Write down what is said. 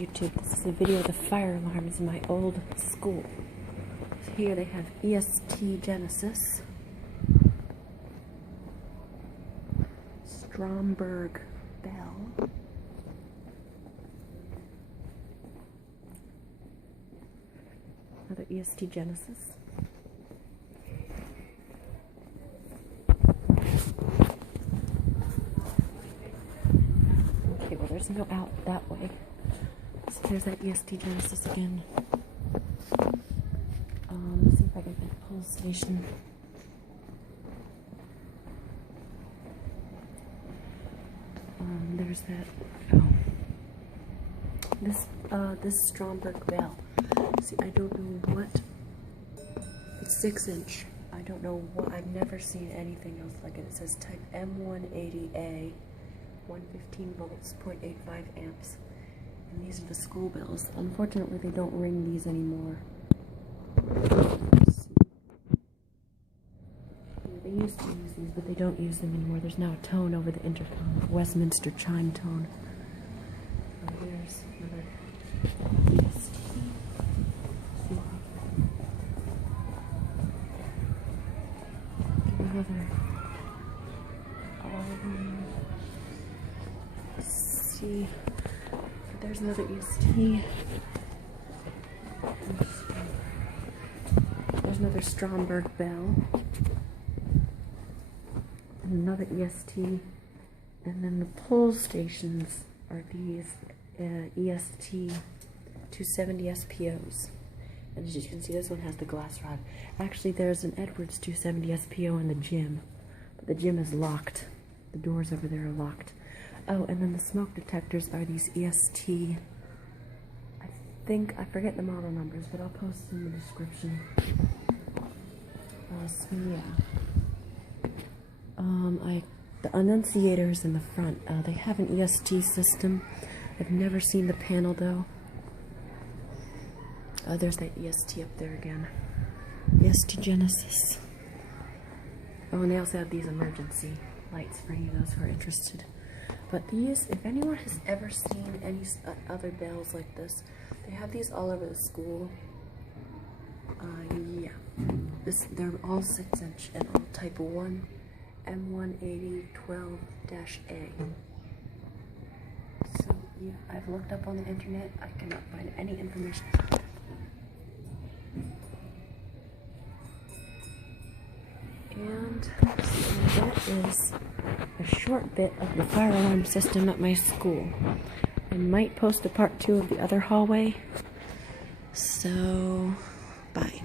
YouTube. This is a video of the fire alarms in my old school. So here they have EST-GENESIS, Stromberg bell, another EST-GENESIS. Okay, well there's no out that way. So there's that EST-GENESIS again. Let's see if I can get the pull station. There's that. Oh, this Stromberg bell. See, I don't know what. It's 6-inch. I don't know what. I've never seen anything else like it. It says type M180A, 115 volts, 0.85 amps. And these are the school bells. Unfortunately, they don't ring these anymore. They used to use these, but they don't use them anymore. There's now a tone over the intercom, Westminster chime tone. Oh, there's another EST. Another. Let's see. There's another EST. There's another Stromberg bell. And another EST. And then the pull stations are these EST 270 SPOs. And as you can see, this one has the glass rod. Actually, there's an Edwards 270 SPO in the gym. But the gym is locked. The doors over there are locked. Oh, and then the smoke detectors are these EST. I forget the model numbers, but I'll post in the description. So yeah. The annunciators in the front, they have an EST system. I've never seen the panel though. There's that EST up there again. EST-GENESIS. Oh, and they also have these emergency lights for any of those who are interested. But these, if anyone has ever seen any other bells like this, they have these all over the school. Yeah. They're all 6-inch and all type 1, M180 12-A. So, yeah, I've looked up on the internet. I cannot find any information about it. And so that is a short bit of the fire alarm system at my school. I might post a part 2 of the other hallway. So, bye.